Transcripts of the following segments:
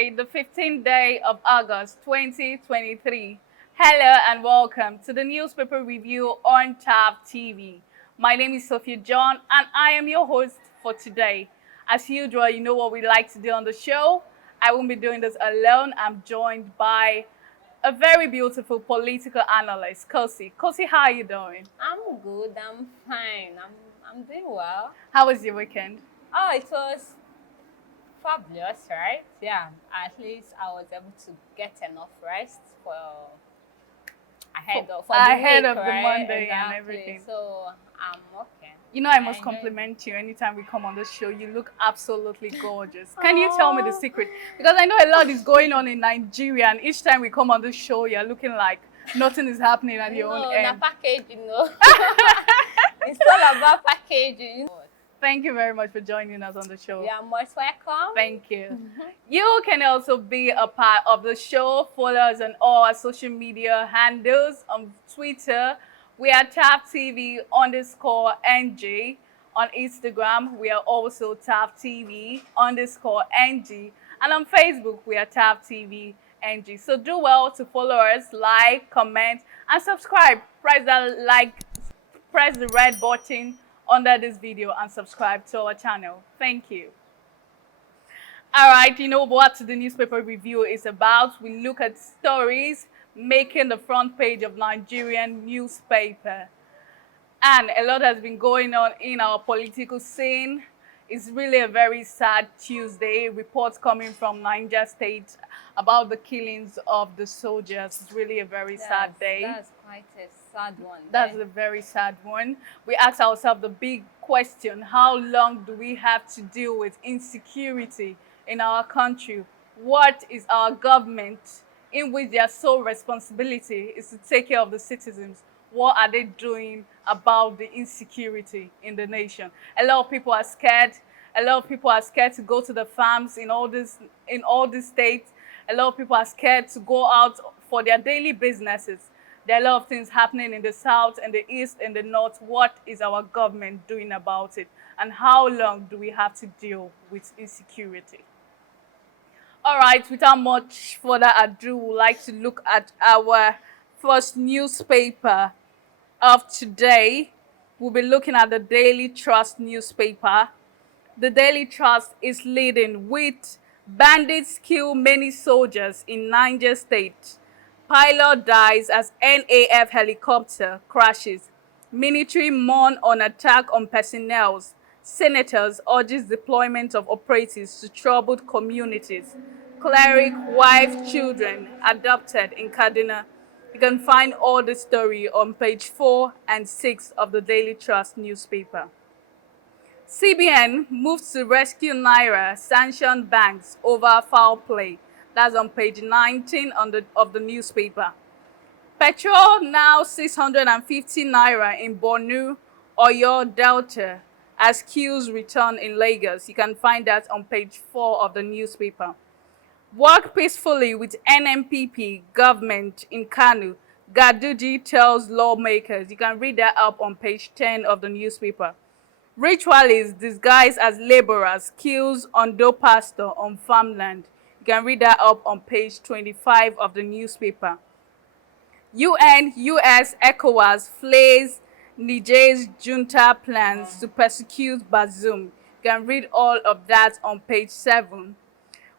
Thursday, the 15th day of August 2023. Hello and welcome to the newspaper review on TAP TV. My name is Sophia John and I am your host for today. As usual, you know what we like to do on the show. I won't be doing this alone. I'm joined by a very beautiful political analyst, Kosi. Kosi, how are you doing? I'm good. I'm fine. I'm doing well. How was your weekend? Oh, it was fabulous, right? Yeah. At least I was able to get enough rest for the Ahead week, of the right? Monday and Exactly. everything. So I'm okay. You know, I must enjoyed it. compliment you anytime we come on the show. You look absolutely gorgeous. Can you tell me the Oh, secret? Because I know a lot is going on in Nigeria, and each time we come on the show, you're looking like nothing is happening at your own no, na end. packaging, no. It's all about packaging. Thank you very much for joining us on the show. You are most welcome. Thank you. You can also be a part of the show. Follow us on all our social media handles. On Twitter, we are TapTV_NG. On Instagram, we are also TapTV_NG. And on Facebook, we are TapTV_NG. So do well to follow us, like, comment, and subscribe. Press the red button under this video and subscribe to our channel. Thank you. All right, you know what the newspaper review is about. We look at stories making the front page of Nigerian newspaper. And a lot has been going on in our political scene. It's really a very sad Tuesday. Reports coming from Niger State about the killings of the soldiers. It's really a very sad day. That's quite a sad one. That's a very sad one. We ask ourselves the big question: how long do we have to deal with insecurity in our country? What is our government, in which their sole responsibility is to take care of the citizens? What are they doing about the insecurity in the nation? A lot of people are scared. A lot of people are scared to go to the farms in all these states. A lot of people are scared to go out for their daily businesses. There are a lot of things happening in the south and the east and the north. What is our government doing about it? And how long do we have to deal with insecurity? All right, without much further ado, we'd like to look at our first newspaper of today. We'll be looking at the Daily Trust newspaper. The Daily Trust is leading with bandits kill many soldiers in Niger State. Pilot dies as NAF helicopter crashes. Military mourn on attack on personnel. Senators urges deployment of operatives to troubled communities. Cleric, wife, children adopted in Kaduna. You can find all the story on page 4 and 6 of the Daily Trust newspaper. CBN moves to rescue Naira sanctioned banks over foul play. That's on page 19 of the newspaper. Petrol now 650 Naira in Borno, Oyo Delta as queues return in Lagos. You can find that on page 4 of the newspaper. Work peacefully with NMPP government in Kano. Gaduji tells lawmakers. You can read that up on page 10 of the newspaper. Ritualists disguised as laborers kills Ondo pastor on farmland. You can read that up on page 25 of the newspaper. UN, US, ECOWAS flays Niger's junta plans to persecute Bazoum. You can read all of that on page 7.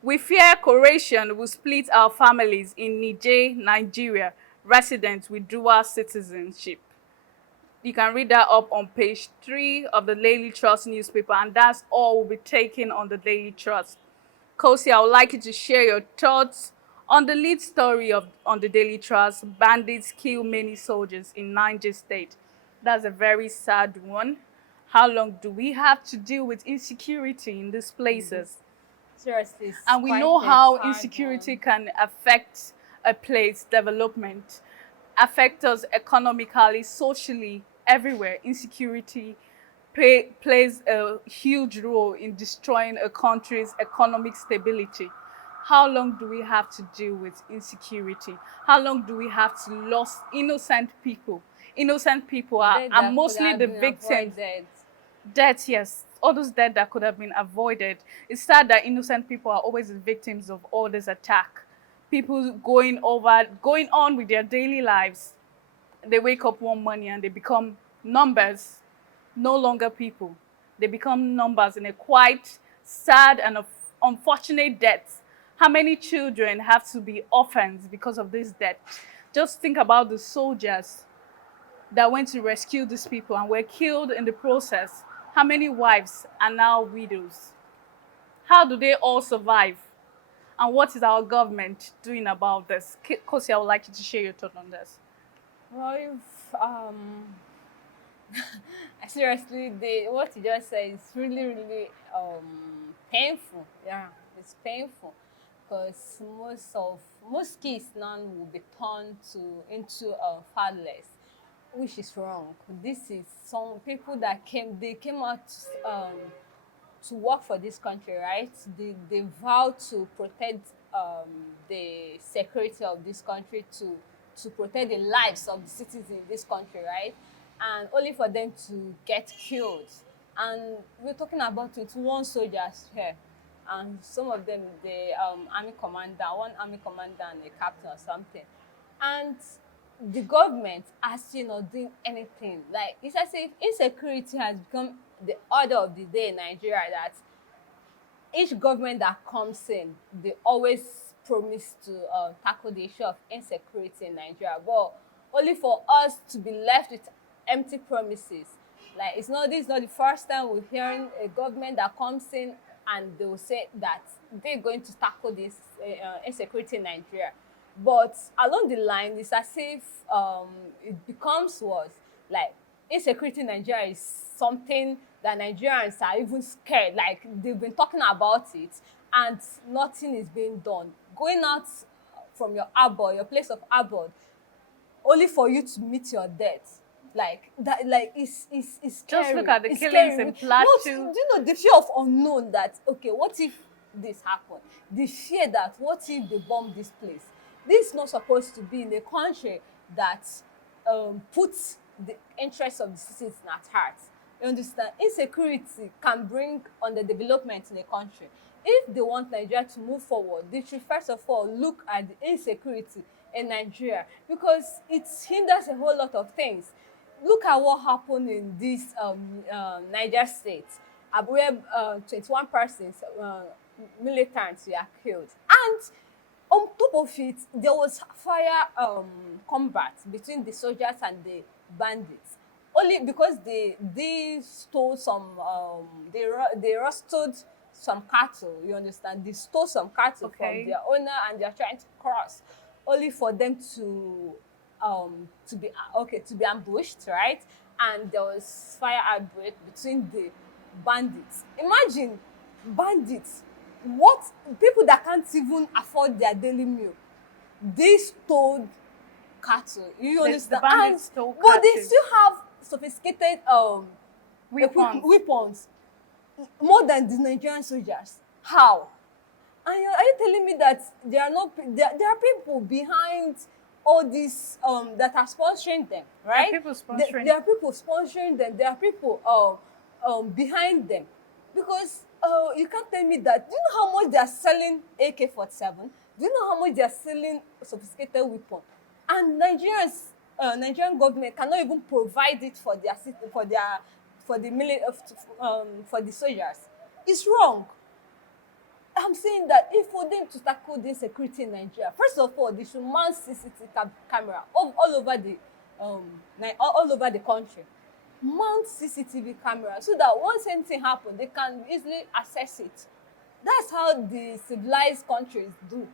We fear coercion will split our families in Niger, Nigeria, residents with dual citizenship. You can read that up on page 3 of the Daily Trust newspaper, and that's all we'll be taking on the Daily Trust. Kosi, I would like you to share your thoughts on the lead story on the Daily Trust: bandits kill many soldiers in Niger State. That's a very sad one. How long do we have to deal with insecurity in these places? Seriously, it's And we quite know a how hard insecurity one. can affect a place development, affect us economically, socially, everywhere. Insecurity plays a huge role in destroying a country's economic stability. How long do we have to deal with insecurity? How long do we have to lose innocent people? Innocent people are That could mostly have the been victims. avoided. Death, yes. all those deaths that could have been avoided. It's sad that innocent people are always the victims of all this attack. People going on with their daily lives. They wake up one morning and they become numbers, no longer people. They become numbers in a quite sad and unfortunate death. How many children have to be orphans because of this death? Just think about the soldiers that went to rescue these people and were killed in the process. How many wives are now widows? How do they all survive? And what is our government doing about this? Kosi, I would like you to share your thought on this. Well, if seriously, what you just said is really, really painful. Yeah, it's painful because most kids now will be turned into fatherless, which is wrong. This is some people that came out to work for this country, right? They vow to protect the security of this country, to protect the lives of the citizens in this country, right? And only for them to get killed. And we're talking about 21 soldiers here, and some of them the army commander, one army commander and a captain or something. And the government are still not doing anything. Like, it's as if insecurity has become the order of the day in Nigeria, that each government that comes in, they always promise to tackle the issue of insecurity in Nigeria, but only for us to be left with empty promises. Like, this is not the first time we're hearing a government that comes in and they will say that they're going to tackle this insecurity in Nigeria. But along the line, it's as if it becomes worse. Like, insecurity in Nigeria is something that Nigerians are even scared. Like, they've been talking about it and nothing is being done. Going out from your abode, your place of abode, only for you to meet your death. Like that, like it's scary. Just look at the It's killings scary. in No, Plateau. do you know the fear of unknown, that okay, what if this happened? The fear that what if they bomb this place? This is not supposed to be in a country that puts the interests of the citizens at heart. You understand? Insecurity can bring underdevelopment in a country. If they want Nigeria to move forward, they should first of all look at the insecurity in Nigeria, because it hinders a whole lot of things. Look at what happened in this Niger state, where 21 persons, militants, were killed. And on top of it, there was fire combat between the soldiers and the bandits. Only because they stole some, they roasted some cattle. You understand? They stole some cattle from Okay. their owner, and they're trying to cross, only for them to be ambushed, right? And there was fire outbreak between the bandits. Imagine bandits, what, people that can't even afford their daily meal, they stole cattle. You The understand? bandits And stole but they cattle. still have sophisticated weapons more than the Nigerian soldiers. How? And are you telling me that there are no there are people behind all this that are sponsoring them, There are right? people sponsoring. There are people sponsoring them. There are people behind them, because you can't tell me that. Do you know how much they are selling AK-47? Do you know how much they are selling sophisticated weapon? And Nigerian government cannot even provide it for their for the soldiers. It's wrong. I'm saying that if for them to tackle this security in Nigeria, first of all, they should mount CCTV camera all over the all over the country. Mount CCTV camera so that once anything happens, they can easily access it. That's how the civilized countries do.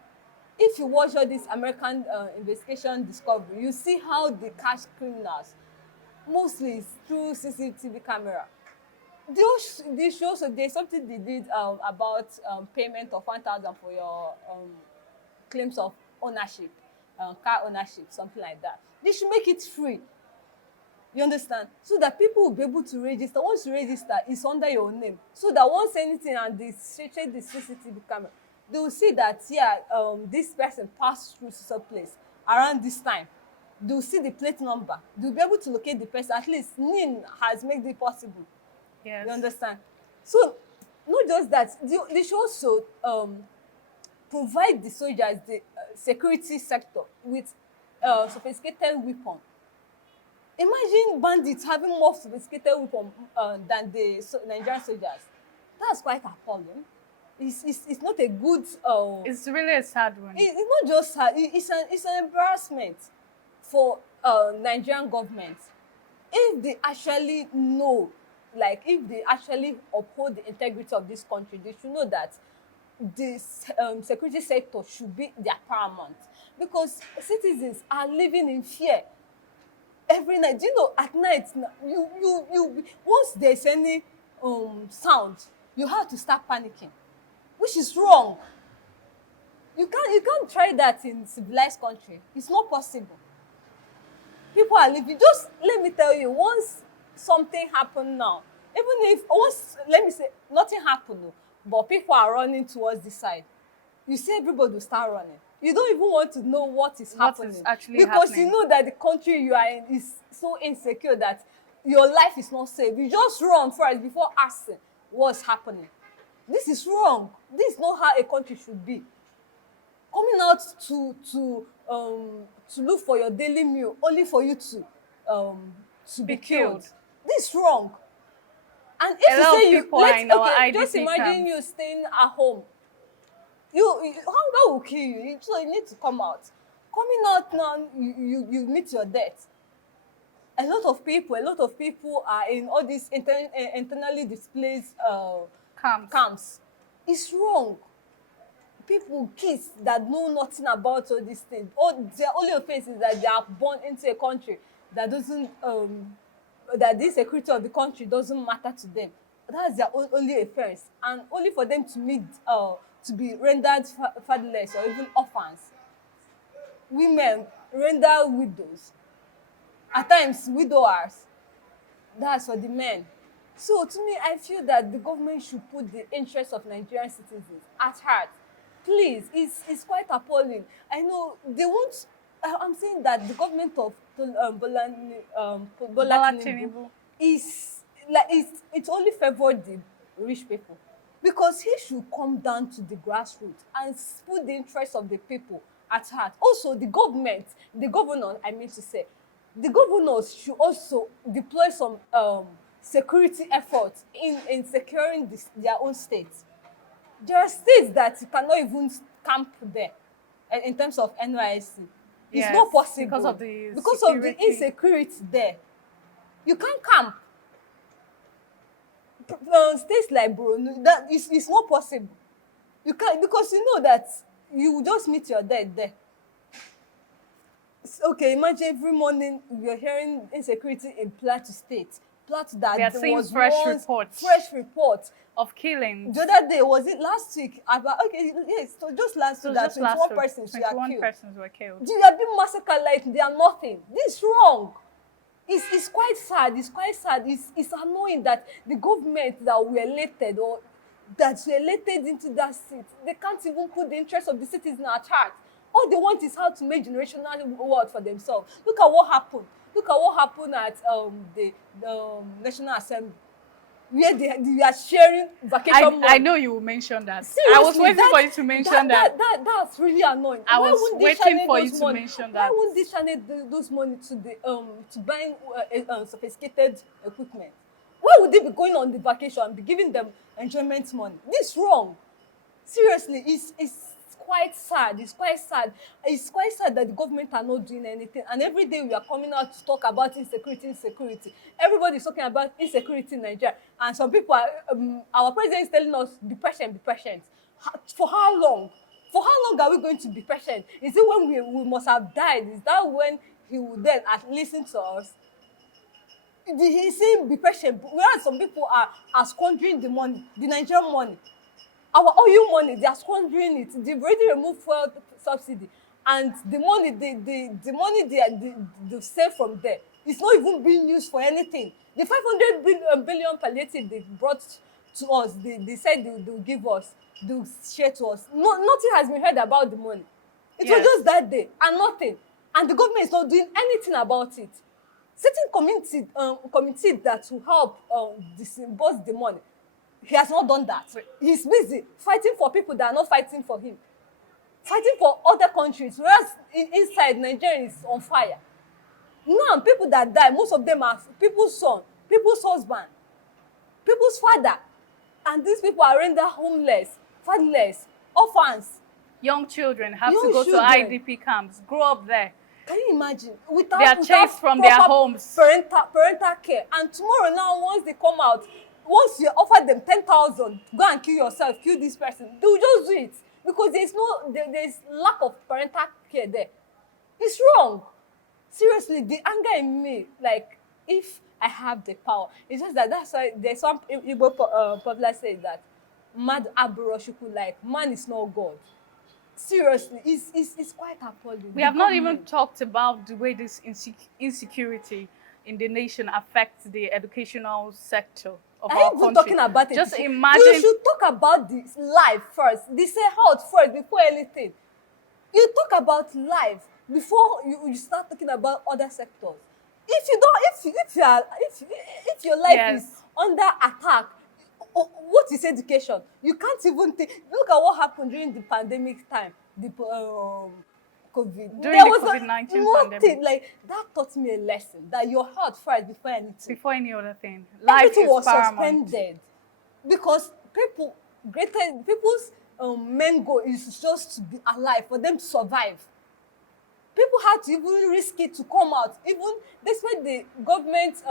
If you watch all this American investigation discovery, you see how they catch criminals. Mostly it's through CCTV camera. They show, so there's something they did about payment of 1,000 for your claims of ownership, car ownership, something like that. They should make it free. You understand? So that people will be able to register. Once you register, it's under your name. So that once anything and they check the CCTV camera, they will see that, yeah, this person passed through some place around this time. They will see the plate number. They will be able to locate the person. At least NIN has made it possible. Yes. You understand? So not just that, they should also provide the soldiers, the security sector with sophisticated weapon. Imagine bandits having more sophisticated weapon than the Nigerian soldiers. That's quite appalling. It's not a good. It's really a sad one. It's not just sad. It's an embarrassment for Nigerian government. If they actually know, like if they actually uphold the integrity of this country, they should know that this security sector should be their paramount, because citizens are living in fear every night. Do you know, at night you once there's any sound, you have to start panicking, which is wrong. You can't try that in civilized country. It's not possible. People are living. Just let me tell you, once something happen now, even if once, let me say nothing happen, oh, but people are running towards this side, you see everybody will start running. You don't even want to know what is What happening, is actually because happening. you know that the country you are in is so insecure that your life is not safe. You just run first before asking what's happening. This is wrong. This is not how a country should be. Coming out to look for your daily meal only for you to be killed. Killed. This is wrong. And if A you lot of say you people are let's in our okay, just IDP imagine camps. you staying at home. Hunger will kill you, so you need to come out. Coming out now, you meet your death. A lot of people are in all these internally displaced Camps. camps. It's wrong. People, kids that know nothing about all these things, all their only offense is that they are born into a country that doesn't that the security of the country doesn't matter to them. That's their only offense, and only for them to meet to be rendered fatherless or even orphans. Women rendered widows, at times widowers. That's for the men. So to me, I feel that the government should put the interests of Nigerian citizens at heart. Please, it's quite appalling. I know they won't. I'm saying that the government of Bola Bola Tinubu Tinubu. is like it's only favored the rich people, because he should come down to the grassroots and put the interests of the people at heart. Also, the governor, I mean to say, the governors should also deploy some security efforts in securing their own states. There are states that you cannot even camp there in terms of NYSC. It's Yes, not possible because of the security. insecurity there. You can't camp. States like Borno, that is not possible. You can't, because you know that you will just meet your death there. Okay, imagine every morning you're hearing insecurity in Plateau State. Plateau that We are there seeing was fresh once reports. fresh reports. Of killings. The other day, was it last week? About, okay, yes, so just last So week that just last 21 week, persons were 21 killed. persons were killed. They are being massacred like they are nothing. This is wrong. It's quite sad. It's quite sad. It's annoying that the government that we elected or that we elected into that seat, they can't even put the interest of the citizens at heart. All they want is how to make generational wealth for themselves. Look at what happened. Look at what happened at the National Assembly, where they are sharing vacation money. I know you will mention that. Seriously, I was waiting for you to mention that. That's really annoying. I Why was wouldn't they waiting channel for those you to money? mention Why that. wouldn't they channel those money to the to buying sophisticated equipment? Why would they be going on the vacation and be giving them enjoyment money? This is wrong. Seriously, it's quite sad. It's quite sad. It's quite sad that the government are not doing anything. And every day we are coming out to talk about insecurity. Everybody is talking about insecurity in Nigeria. And some people are, our president is telling us, be patient, be patient. For how long? For how long are we going to be patient? Is it when we must have died? Is that when he will then listen to us? He's saying be patient, whereas some people are squandering the money, the Nigerian money. Our oil money, they are squandering it. They've already removed fuel subsidy, and the money they save from there is not even being used for anything. The 500 billion palliative they brought to us, they said they'll give us, they'll share to us. Nothing has been heard about the money. It was Yes. just that day and nothing, and the government is not doing anything about it. Certain committee that will help disburse the money, He has not done that. He's busy fighting for people that are not fighting for him, fighting for other countries, whereas inside Nigeria is on fire. Now, people that die, most of them are people's son, people's husband, people's father. And these people are rendered homeless, fatherless, orphans. Young children have to Young go children. to IDP camps, grow up there. Can you imagine? They are chased from their proper homes. Parental care. And tomorrow now, once they come out, once you offer them 10,000, go and kill yourself, kill this person, they will just do it. Because there's lack of parental care there. It's wrong. Seriously, the anger in me, like, if I have the power, it's just that's why there's some Igbo popular say that mad aburoshuku, like, man is not God. Seriously, it's quite appalling. We have not even talked about the way this insecurity in the nation affects the educational sector of our country. Talking about it. Just imagine. You should talk about this life first. They say health first before anything. You talk about life before you start talking about other sectors. If you don't, if your life is under attack, what is education? You can't even think. Look at what happened during the pandemic time, the COVID. During the COVID-19 pandemic. Like, that taught me a lesson that your health first before anything. Before any other thing. Life Everything was paramount. suspended because people's main goal is just to be alive, for them to survive. People had to even risk it to come out, even despite the government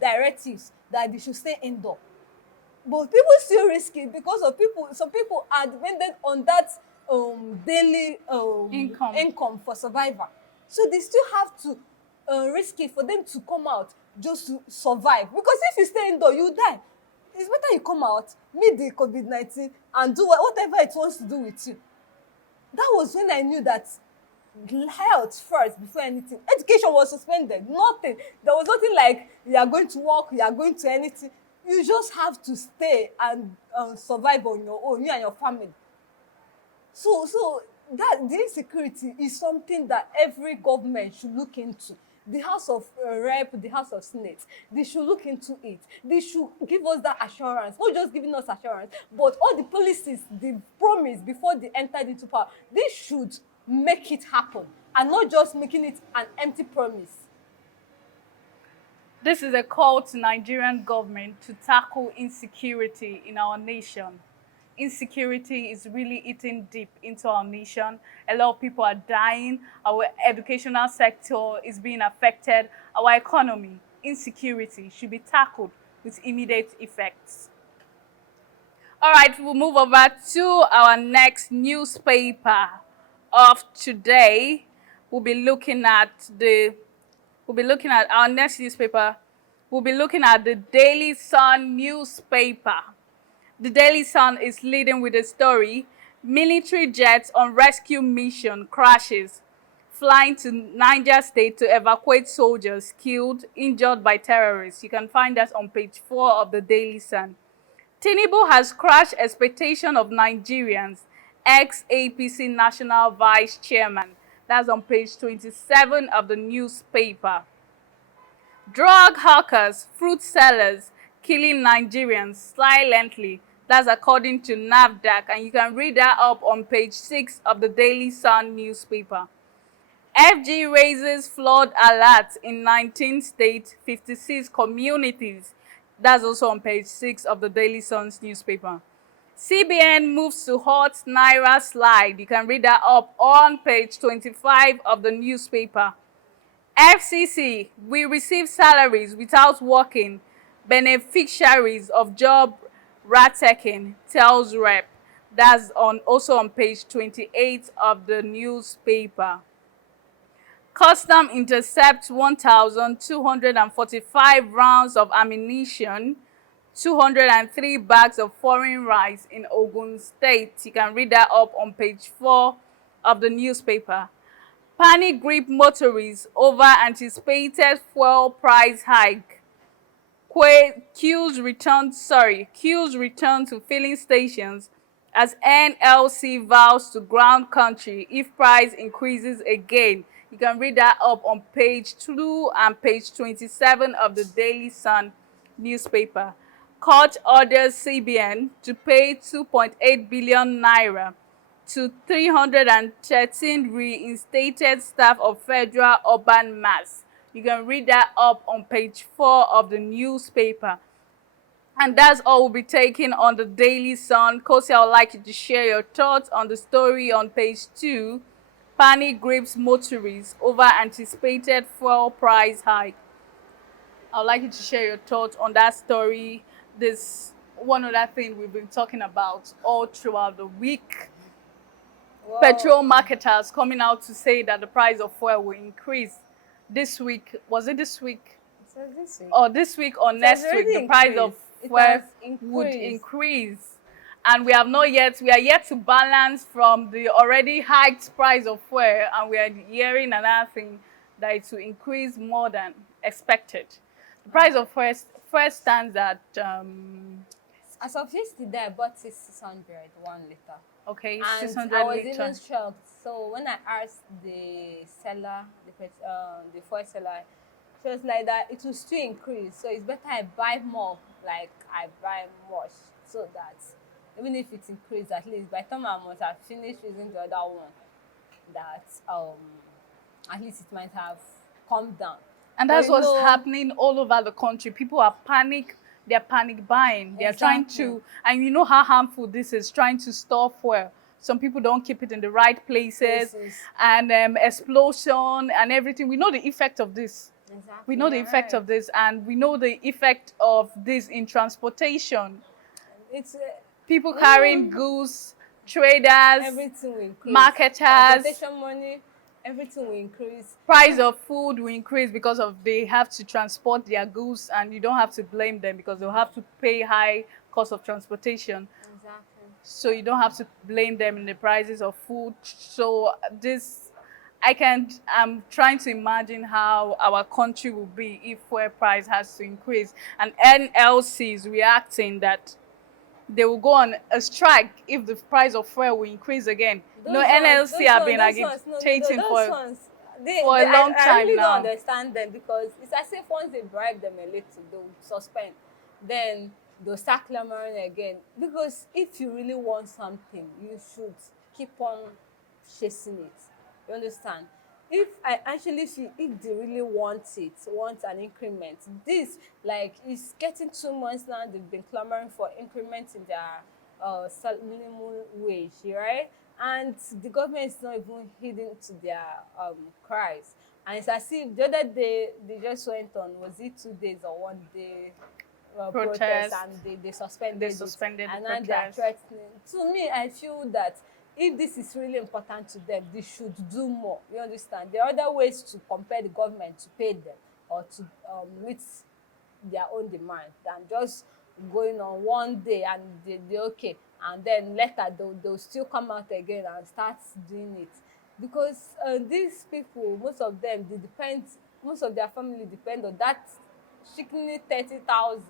directives that they should stay indoor. But people still risk it because of some people are dependent on that daily income for survival. So they still have to risk it for them to come out just to survive. Because if you stay indoor, you die. It's better you come out, meet the COVID-19, and do whatever it wants to do with you. That was when I knew that health first before anything. Education was suspended. Nothing. There was nothing like you are going to work, you are going to anything. You just have to stay and survive on your own, you and your family. So that the insecurity is something that every government should look into. The House of Rep, the House of Senate, they should look into it. They should give us that assurance, not just giving us assurance, but all the policies they promised before they entered into power, they should make it happen and not just making it an empty promise. This is a call to Nigerian government to tackle insecurity in our nation. Insecurity is really eating deep into our nation. A lot of people are dying. Our educational sector is being affected. Our economy, insecurity should be tackled with immediate effects. All right, we'll move over to our next newspaper of today. We'll be looking at our next newspaper. We'll be looking at the Daily Sun newspaper. The Daily Sun is leading with a story: military jets on rescue mission crashes, flying to Niger State to evacuate soldiers killed, injured by terrorists. You can find that on page 4 of the Daily Sun. Tinubu has crushed expectation of Nigerians, ex-APC National Vice Chairman. That's on page 27 of the newspaper. Drug hawkers, fruit sellers, killing Nigerians silently. That's according to NAFDAC, and you can read that up on page 6 of the Daily Sun newspaper. FG raises flood alert in 19 states, 56 communities. That's also on page 6 of the Daily Sun's newspaper. CBN moves to hot Naira slide. You can read that up on page 25 of the newspaper. FCC, we receive salaries without working. Beneficiaries of job rattacking, tells rep. That's also on page 28 of the newspaper. Custom intercepts 1,245 rounds of ammunition, 203 bags of foreign rice in Ogun State. You can read that up on page 4 of the newspaper. Panic grip motorists over anticipated fuel price hike. Queues return to filling stations as NLC vows to ground country if price increases again. You can read that up on page 2 and page 27 of the Daily Sun newspaper. Court orders CBN to pay 2.8 billion naira to 313 reinstated staff of Federal Urban Mass. You can read that up on page 4 of the newspaper. And that's all we'll be taking on the Daily Sun. Kosi, I would like you to share your thoughts on the story on page 2. Panic grips motorists over anticipated fuel price hike. I would like you to share your thoughts on that story. This one other thing we've been talking about all throughout the week. Well, Petrol marketers coming out to say that the price of fuel will increase this week. Was it this week? so this week. Or this week or next week, already the price of increased. It fuel has would increased. increase. And we are yet to balance from the already hiked price of fuel, and we are hearing another thing that it will increase more than expected. The price of fuel stands at As of yesterday, I bought 600 1 liter. okay, And 600 I was liter. even shocked. So when I asked the seller, the fuel seller, she was like that it will still increase. So it's better I buy more, like I buy much, so that even if it increases, at least by the time I must have finished using the other one, that at least it might have calmed down. And that's But what's happening all over the country. People are they're panic buying. They're trying to, and you know how harmful this is, trying to store fuel. Some people don't keep it in the right places, and explosion and everything. We know the effect of this. Exactly. We know the effect of this, and we know the effect of this in transportation. It's People carrying goods, traders, everything will increase. marketers. Transportation money, everything will increase. Price of food will increase because of they have to transport their goods, and you don't have to blame them because they'll have to pay high cost of transportation. Exactly. So you don't have to blame them in the prices of food. So I'm trying to imagine how our country will be if fuel price has to increase. And NLC is reacting that they will go on a strike if the price of fuel will increase again. NLC have been agitating for a long time I really now. don't understand them, because it's as if once they bribe them a little, they'll suspend. Then they'll start clamoring again. Because if you really want something, you should keep on chasing it. You understand? If I actually feel if they really want an increment, this, like, it's getting 2 months now, they've been clamoring for increments in their minimum wage, right? And the government is not even heeding to their cries. And it's as if the other day they just went on, was it 2 days or 1 day protest, and they suspended it, and now they are threatening. To me, I feel that if this is really important to them, they should do more. You understand? There are other ways to compel the government to pay them or to meet their own demand than just going on 1 day and they okay, and then later they'll still come out again and start doing it. Because these people, most of them, most of their family depend on that shikini 30,000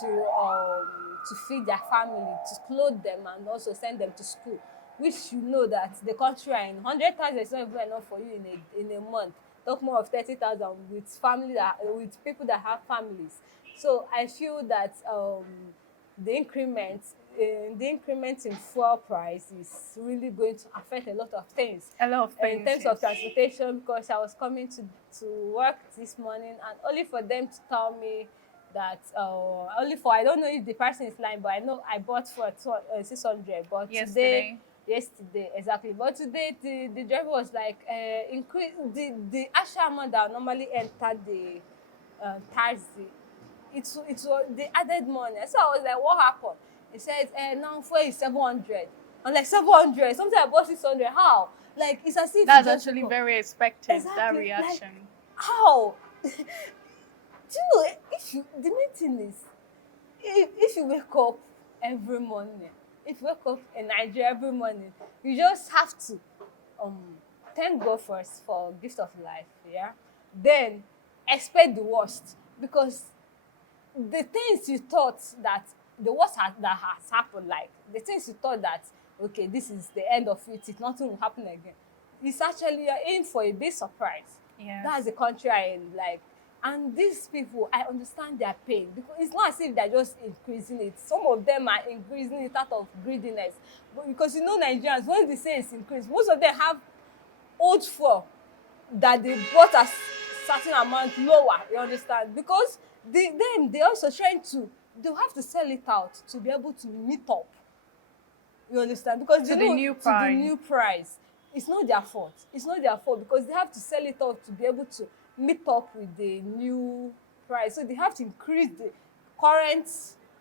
to feed their family, to clothe them, and also send them to school, which you know that the country are in 100,000 is not even enough for you in a month. Talk more of 30,000 with people that have families. So I feel that the increment in fuel price is really going to affect a lot of things. A lot of things. In terms of transportation, because I was coming to work this morning, and only for them to tell me that I don't know if the person is lying, but I know I bought for 600, but yesterday, exactly. But today the driver was like increase the actual amount that normally enter the taxi. It's they added money. So I was like, what happened? He said, now fuel is 700. I'm like, 700? Something I bought 600. How? Like, it's as if that's actually very expected. Exactly. That reaction. Like, how? Do you know, the main thing is, if you wake up every morning, if you wake up in Nigeria every morning, you just have to thank God first for gift of life, yeah? Then expect the worst, because the things you thought that the worst that has happened, like the things you thought that, okay, this is the end of it, nothing will happen again, it's actually you're in for a big surprise. Yes. That's the country I in. Like, And these people, I understand their pain because it's not as if they're just increasing it. Some of them are increasing it out of greediness. But because you know Nigerians, when they say it's increased, most of them have old fuel that they bought a certain amount lower, you understand? Because they also trying to, they have to sell it out to be able to meet up, you understand? Because To they the know new to the price. new price. It's not their fault. It's not their fault because they have to sell it out to be able to meet up with the new price. So they have to increase the current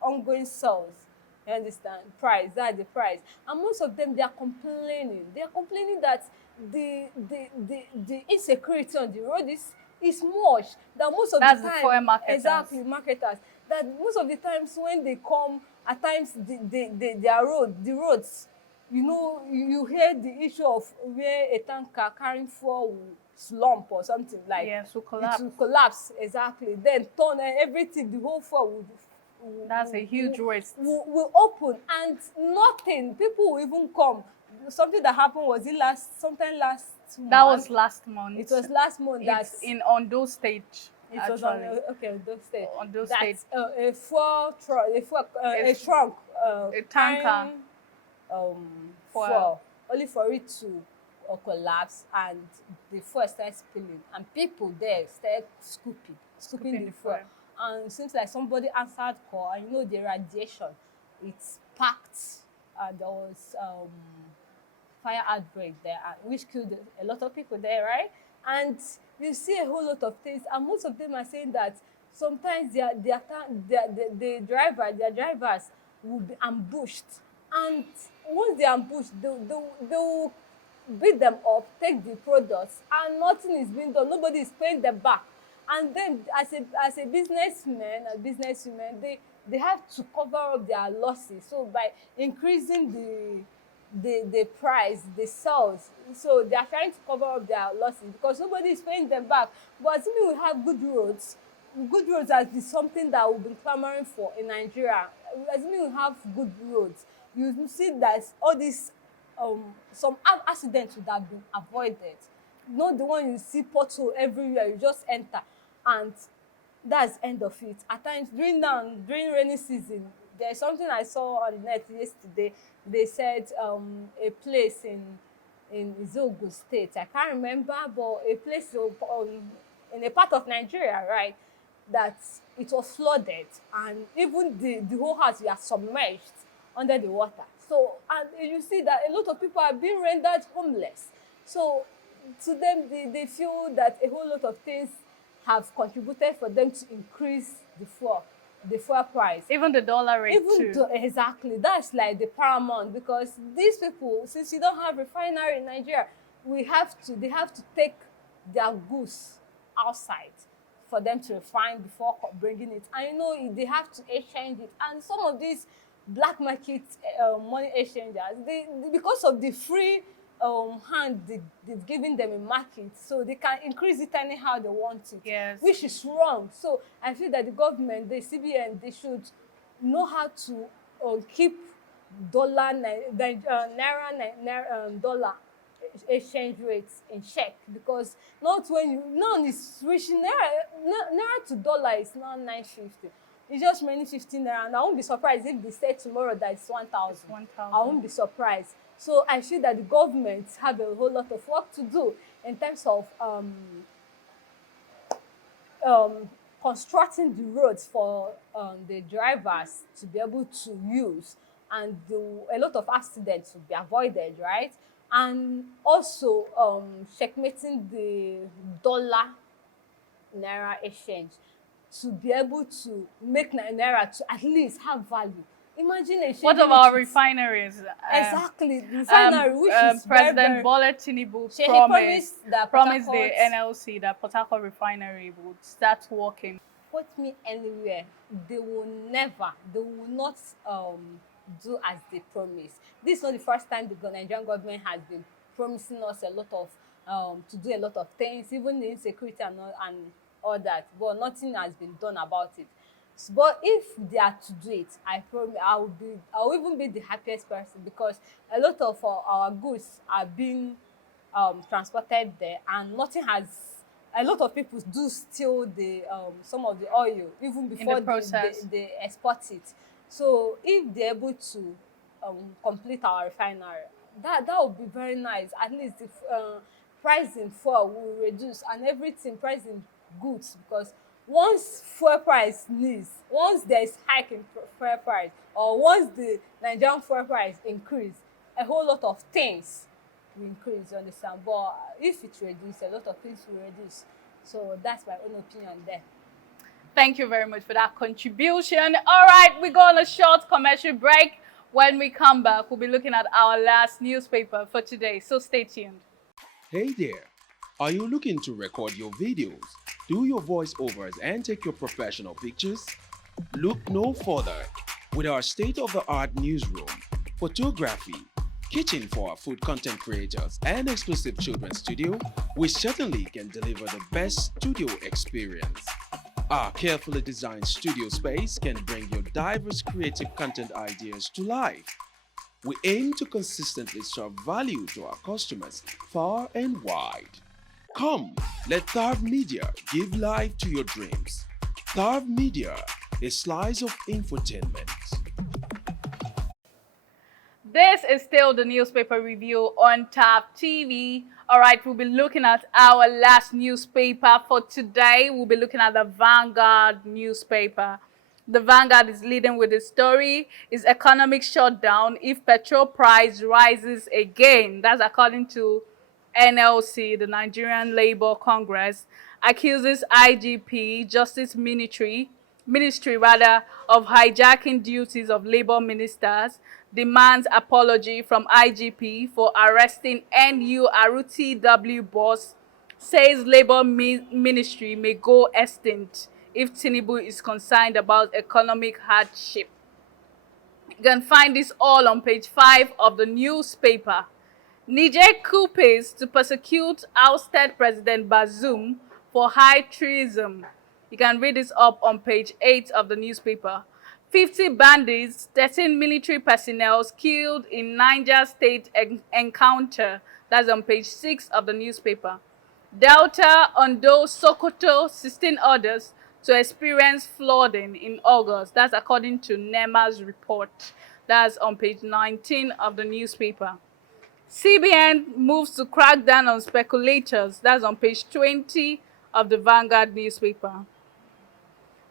ongoing sales. You understand? Price, that's the price. And most of them, they are complaining. They are complaining that the insecurity on the road is much. That most of the That's the time, foreign marketers. exactly, marketers, that most of the times when they come, at times their the roads, you know, you hear the issue of where a tanker carrying fuel will slump or something, like Yes, will it collapse. will collapse, exactly, then turn and everything, the whole fuel That's a huge waste. will open and nothing, people will even come. Something that happened, was it sometime last That month? was last month. It was last month that It's in Ondo State, it was on, actually. okay, those state, Ondo that State. a fuel truck, a It's trunk, a tanker carrying for fuel, only for it to collapse, and the fuel started spilling and people there started scooping the fuel. And it seems like somebody answered call, and you know the radiation, it's packed, and there was fire outbreak there, which killed a lot of people there, right? And you see a whole lot of things, and most of them are saying that sometimes their drivers will be ambushed, and once they're ambushed, they will beat them up, take the products, and nothing is being done. Nobody is paying them back. And then, as a businessman and businesswomen, they have to cover up their losses. So by increasing the price, the sales, so they are trying to cover up their losses because nobody is paying them back. But assuming we have good roads has been something that we've been clamoring for in Nigeria. Assuming we have good roads, you will see that all these some accidents would have been avoided. Not the one you see pothole everywhere, you just enter, and that's end of it. At times during rainy season, there's something I saw on the net yesterday. They said a place in Ogun State, I can't remember, but a place in a part of Nigeria, right, that it was flooded, and even the whole house was submerged under the water. So, and you see that a lot of people are being rendered homeless. So to them, they feel that a whole lot of things have contributed for them to increase the fuel price. even the dollar rate Even too. though, exactly, that's like the paramount, because these people, since you don't have refinery in Nigeria, they have to take their goods outside for them to refine before bringing it. And you know, they have to exchange it. And some of these black market money exchangers, because of the free hand they've given them in market, so they can increase it anyhow they want it. Yes. Which is wrong. So I feel that the government, the CBN, they should know how to keep dollar exchange rates in check, because not when you now is reaching naira to dollar is now 950. It's just many 15 naira, and I won't be surprised if they say tomorrow that it's 1,000. 1,000. I won't be surprised. So I feel that the government have a whole lot of work to do in terms of constructing the roads for the drivers to be able to use, and a lot of accidents will be avoided, right? And also checkmating the dollar naira exchange to be able to make naira to at least have value. Imagine a What of our refineries? Exactly, the refinery, which is President very, Bola Tinubu he promised that promised the Port Harcourt NLC that Port Harcourt refinery would start working. put me anywhere, they will not do as they promise. This is not the first time the Nigerian government has been promising us a lot of to do a lot of things, even the insecurity and all that, but nothing has been done about it. But if they are to do it, I promise I will even be the happiest person, because a lot of our goods are being transported there, and nothing has a lot of people do steal the some of the oil even In the before process. they export it. So if they're able to complete our refinery, that would be very nice. At least if pricing fuel will reduce and everything pricing goods, because once fuel price needs, once there is hike in fuel price, or once the Nigerian fuel price increase, a whole lot of things will increase, you understand? But if it reduce, a lot of things will reduce. So that's my own opinion there. Thank you very much for that contribution. All right, we go on a short commercial break. When we come back, we'll be looking at our last newspaper for today. So stay tuned. Hey there! Are you looking to record your videos, do your voiceovers, and take your professional pictures? Look no further. With our state of the art newsroom, photography, kitchen for our food content creators, and exclusive children's studio, we certainly can deliver the best studio experience. Our carefully designed studio space can bring your diverse creative content ideas to life. We aim to consistently serve value to our customers far and wide. Come, let Tharv Media give life to your dreams. Tharv Media, a slice of infotainment. This is still the newspaper review on Tap TV. All right, we'll be looking at our last newspaper for today. We'll be looking at the Vanguard newspaper. The Vanguard is leading with the story, is economic shutdown if petrol price rises again. That's according to NLC, the Nigerian Labour Congress, accuses IGP, Ministry rather, of hijacking duties of Labour ministers, demands apology from IGP for arresting NURTW boss, says Labour Ministry may go extinct if Tinubu is concerned about economic hardship. You can find this all on page 5 of the newspaper. Niger coups to persecute ousted President Bazoum for high treason. You can read this up on page 8 of the newspaper. 50 bandits, 13 military personnel killed in Niger State encounter. That's on page 6 of the newspaper. Delta, Ondo, Sokoto, 16 others to experience flooding in August. That's according to NEMA's report. That's on page 19 of the newspaper. CBN moves to crack down on speculators. That's on page 20 of the Vanguard newspaper.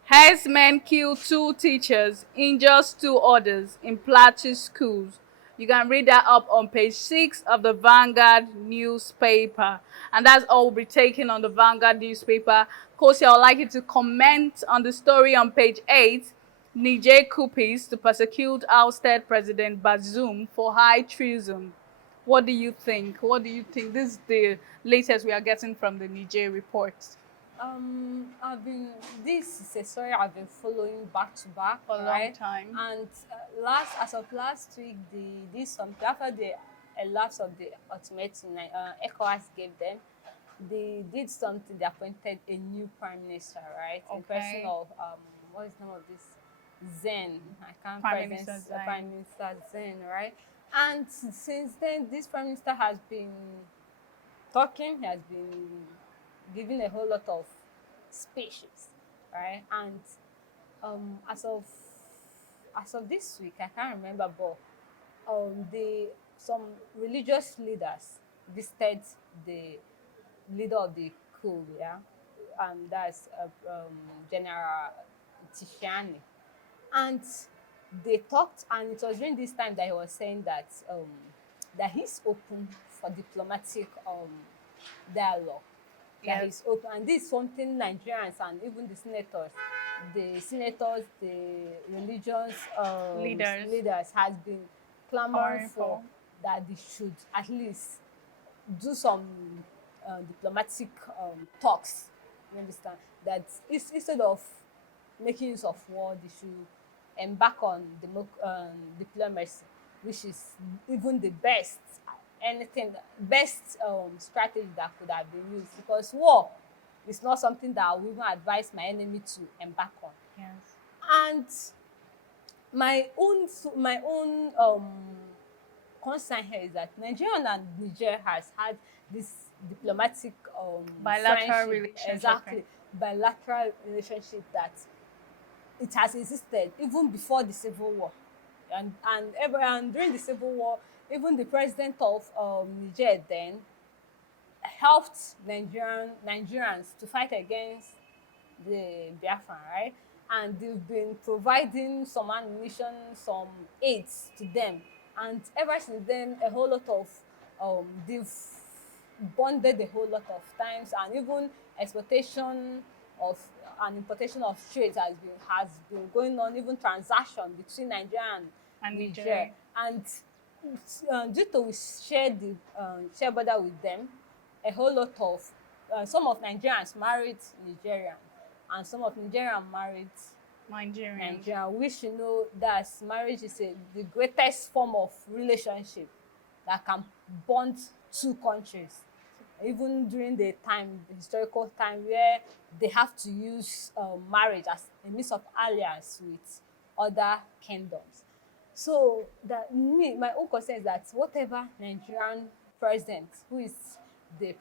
Herdsmen kill 2 teachers, injures 2 others in Plateau schools. You can read that up on page 6 of the Vanguard newspaper. And that's all we'll be taking on the Vanguard newspaper. Kosi, I would like you to comment on the story on page 8. Niger coups to persecute ousted President Bazoum for high treason. What do you think? What do you think? This is the latest we are getting from the Niger report. This is a story I've been following back to back For a long time. And as of last week, they did something after the elapse of the ultimatum ECOWAS gave them. They did something. They appointed a new prime minister, right? Okay. In person of what is the name of this? Zen. I can't Prime present Minister Zen. Prime Minister Zen, right? And since then, this prime minister has been talking. He has been giving a whole lot of speeches, right? And as of this week, I can't remember, but some religious leaders visited the leader of the coup, yeah, and that's General Tishani, and they talked, and it was during this time that he was saying that that he's open for diplomatic dialogue. That Yes. he's open, and this is something Nigerians and even the religious leaders has been clamoring for, that they should at least do some diplomatic talks. You understand? That instead of making use of war, they should embark on diplomacy, which is even the best strategy that could have been used, because war is not something that I would even advise my enemy to embark on. Yes. And my own concern here is that Nigeria and Niger has had this diplomatic Bilateral friendship, relationship. Okay. exactly, bilateral relationship, that it has existed even before the Civil War. And during the Civil War, even the president of Niger then helped Nigerians to fight against the Biafran, right? And they've been providing some ammunition, some aids to them. And ever since then, a whole lot of they've bonded a whole lot of times, and even exportation of and importation of trade has been going on, even transaction between Nigeria and And Niger. Nigeria. And due to we share the share border with them, a whole lot of some of Nigerians married Nigerian, and some of Nigerian married Nigerians. Nigerian, which that marriage is the greatest form of relationship that can bond two countries. Even during the historical time where they have to use marriage as a means of alliance with other kingdoms. So that me, my own concern is that whatever Nigerian president, who is the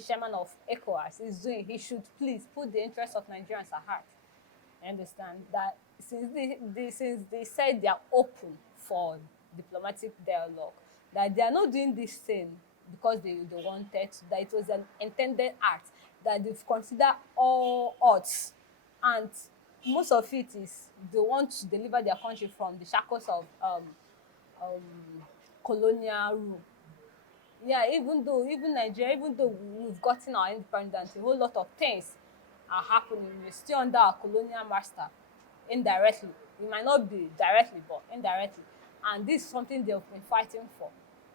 chairman of ECOWAS, is doing, he should please put the interests of Nigerians at heart. I understand that since they said they are open for diplomatic dialogue, that they are not doing this thing because they wanted to, that it was an intended act, that they've considered all odds, and most of it is they want to deliver their country from the shackles of um, colonial rule. Yeah, even Nigeria, even though we've gotten our independence, a whole lot of things are happening. We're still under our colonial master indirectly. It might not be directly, but indirectly. And this is something they've been fighting for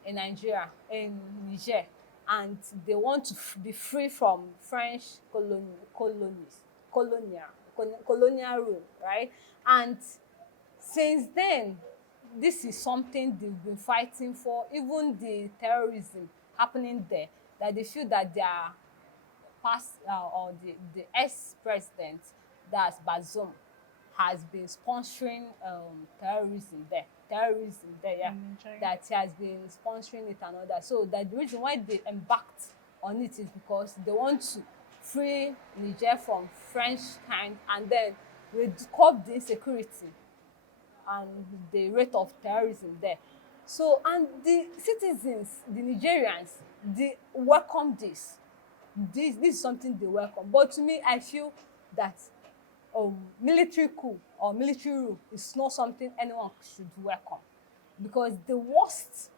in Nigeria, in Niger. And they want to be free from French colonial rule, right? And since then, this is something they've been fighting for, even the terrorism happening there, that they feel that their past or the ex-president, that's Bazoum, has been sponsoring terrorism there, yeah, Nigeria. that he has been sponsoring it and all that. So that the reason why they embarked on it is because they want to free Niger from French kind, and then curb the insecurity and the rate of terrorism there. So, and the citizens, the Nigerians, they welcome this. This is something they welcome. But to me, I feel that military coup or military rule is not something anyone should welcome, because the worst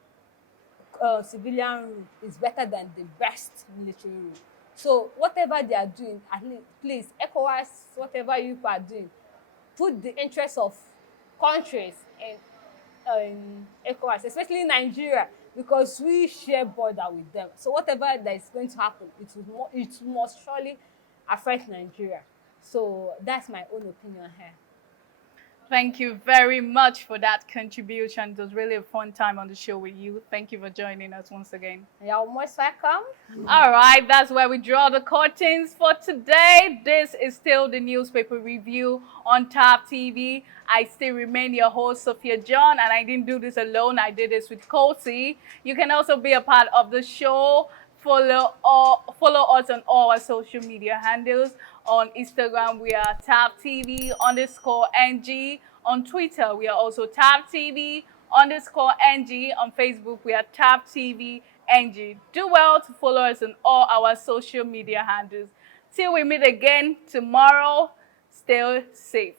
civilian rule is better than the best military rule. So whatever they are doing, at least, please, ECOWAS, whatever you are doing, put the interests of countries in ECOWAS, especially Nigeria, because we share border with them. So whatever that is going to happen, it must surely affect Nigeria. So that's my own opinion here. Thank you very much for that contribution. It was really a fun time on the show with you. Thank you for joining us once again. You're most welcome. All right, that's where we draw the curtains for today. This is still the newspaper review on TAP TV. I still remain your host, Sophia John, and I didn't do this alone. I did this with Kosi. You can also be a part of the show. Follow us on all our social media handles. On Instagram, we are TAPTV_NG. On Twitter, we are also TAPTV_NG. On Facebook, we are TAPTV_NG. Do well to follow us on all our social media handles. Till we meet again tomorrow, stay safe.